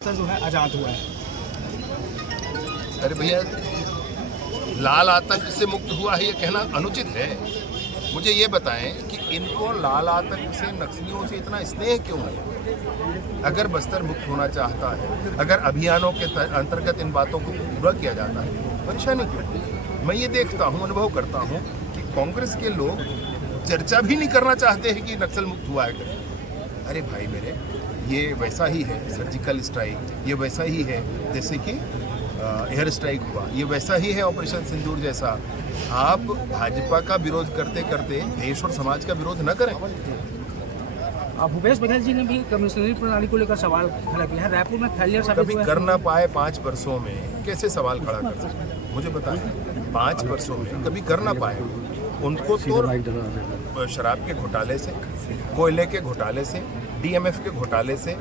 जो है आज़ाद हुआ है। अरे भैया, लाल आतंक से मुक्त हुआ है ये कहना अनुचित है। मुझे ये बताएं कि इनको लाल आतंक से, नक्सलियों से इतना स्नेह क्यों है? अगर बस्तर मुक्त होना चाहता है, अगर अभियानों के अंतर्गत इन बातों को पूरा किया जाता है, परेशानी क्यों? मैं ये देखता हूँ, अनुभव करता हूँ कि कांग्रेस के लोग चर्चा भी नहीं करना चाहते हैं कि नक्सल मुक्त हुआ है। अरे भाई मेरे, ये वैसा ही है सर्जिकल स्ट्राइक, ये वैसा ही है जैसे कि एयर स्ट्राइक हुआ, ये वैसा ही है ऑपरेशन सिंदूर जैसा। आप भाजपा का विरोध करते करते देश और समाज का विरोध न करें। भूपेश बघेल जी ने भी कमिश्नरी प्रणाली को लेकर सवाल खड़ा किया है। रायपुर में फेलियर साबित कभी कर ना पाए 5 वर्षों में कैसे सवाल खड़ा कर सकते हैं? मुझे बताएं, 5 वर्षों में कभी कर ना पाए। उनको तो शराब के घोटाले से, कोयले के घोटाले से, डीएमएफ के घोटाले से,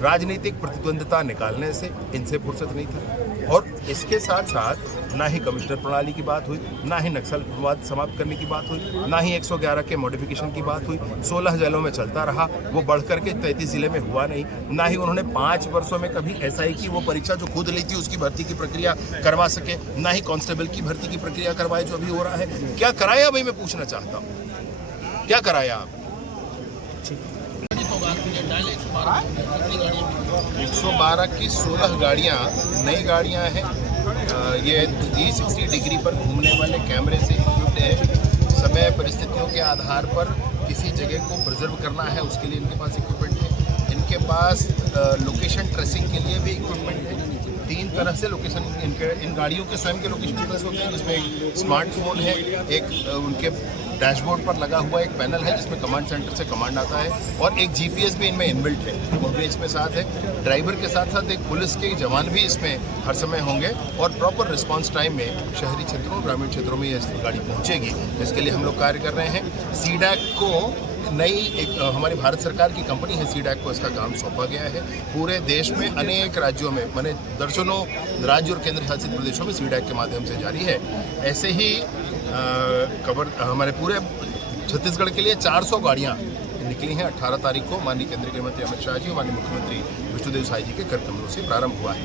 राजनीतिक प्रतिद्वंद्विता निकालने से इनसे फुर्सत नहीं था। और इसके साथ साथ ना ही कमिश्नर प्रणाली की बात हुई, ना ही नक्सलवाद समाप्त करने की बात हुई, ना ही 111 के मॉडिफिकेशन की बात हुई। 16 जिलों में चलता रहा, वो बढ़ करके 33 जिले में हुआ नहीं। ना ही उन्होंने 5 वर्षों में कभी ऐसा ही कि वो परीक्षा जो खुद ली थी उसकी भर्ती की प्रक्रिया करवा सके, ना ही कांस्टेबल की भर्ती की प्रक्रिया करवाए जो अभी हो रहा है। क्या कराया भाई, मैं पूछना चाहता हूँ, क्या कराया आप? 112 की 16 गाड़ियाँ नई गाड़ियाँ हैं। ये 360 डिग्री पर घूमने वाले कैमरे से इक्विप्ड है। समय परिस्थितियों के आधार पर किसी जगह को प्रिजर्व करना है, उसके लिए इनके पास इक्विपमेंट है। इनके पास लोकेशन ट्रेसिंग के लिए भी इक्विपमेंट है। 3 तरह से लोकेशन इन गाड़ियों के स्वयं के लोकेशन ट्रेस होते हैं, जिसमें एक स्मार्टफोन है, एक उनके डैशबोर्ड पर लगा हुआ एक पैनल है जिसमें कमांड सेंटर से कमांड आता है, और एक जीपीएस भी इनमें इनबिल्ट है, वो भी इसमें साथ है। ड्राइवर के साथ साथ एक पुलिस के जवान भी इसमें हर समय होंगे, और प्रॉपर रिस्पांस टाइम में शहरी क्षेत्रों, ग्रामीण क्षेत्रों में ये गाड़ी पहुंचेगी। इसके लिए हम लोग कार्य कर रहे हैं। सीडैक को नई एक हमारी भारत सरकार की कंपनी है, सीडैक को इसका काम सौंपा गया है। पूरे देश में अनेक राज्यों में, माने दर्जनों राज्य और केंद्र शासित प्रदेशों में सीडैक के माध्यम से जारी है। ऐसे ही हमारे पूरे छत्तीसगढ़ के लिए 400 गाड़ियाँ निकली हैं। 18 तारीख को माननीय केंद्रीय गृह मंत्री अमित शाह जी और माननीय मुख्यमंत्री विष्णुदेव साई जी के कर कमलों से प्रारंभ हुआ है।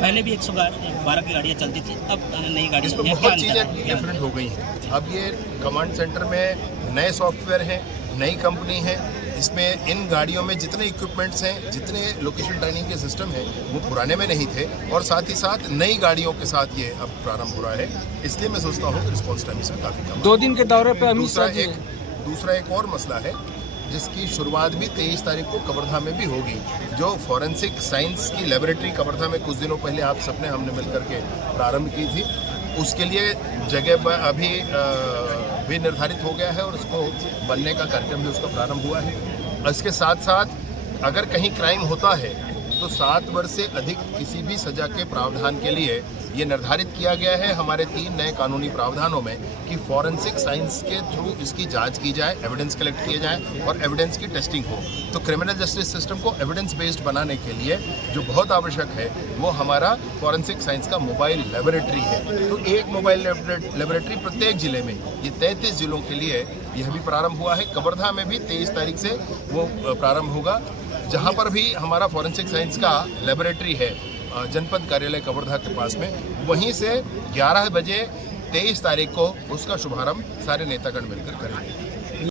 पहले भी 112 की गाड़ियाँ चलती थी, अब नई गाड़ी, इसमें बहुत चीज़ें डिफरेंट हो गई हैं। अब ये कमांड सेंटर में नए सॉफ्टवेयर हैं, नई कंपनी है। इसमें इन गाड़ियों में जितने इक्विपमेंट्स हैं, जितने लोकेशन ट्रेनिंग के सिस्टम हैं, वो पुराने में नहीं थे, और साथ ही साथ नई गाड़ियों के साथ ये अब प्रारंभ हो रहा है। इसलिए मैं सोचता हूँ कि रिस्पॉन्स टाइम इसमें काफ़ी कम। 2 दिन के दौरे पर दूसरा एक और मसला है जिसकी शुरुआत भी 23 तारीख को कवर्धा में भी होगी। जो फॉरेंसिक साइंस की लेबोरेटरी कवर्धा में कुछ दिनों पहले आप सबने हमने मिल करके प्रारंभ की थी, उसके लिए जगह अभी भी निर्धारित हो गया है, और उसको बनने का कार्यक्रम भी उसका प्रारंभ हुआ है। इसके साथ साथ अगर कहीं क्राइम होता है तो 7 वर्ष से अधिक किसी भी सजा के प्रावधान के लिए ये निर्धारित किया गया है हमारे 3 नए कानूनी प्रावधानों में कि फॉरेंसिक साइंस के थ्रू इसकी जांच की जाए, एविडेंस कलेक्ट किए जाए और एविडेंस की टेस्टिंग हो। तो क्रिमिनल जस्टिस सिस्टम को एविडेंस बेस्ड बनाने के लिए जो बहुत आवश्यक है वो हमारा फॉरेंसिक साइंस का मोबाइल लेबोरेटरी है। तो एक मोबाइल लेबोरेटरी प्रत्येक जिले में, ये 33 जिलों के लिए यह भी प्रारंभ हुआ है। कवर्धा में भी 23 तारीख से वो प्रारंभ होगा, जहाँ पर भी हमारा फॉरेंसिक साइंस का लेबोरेटरी है जनपद कार्यालय कवर्धा के पास में, वहीं से 11 बजे 23 तारीख को उसका शुभारंभ सारे नेतागण मिलकर करेंगे।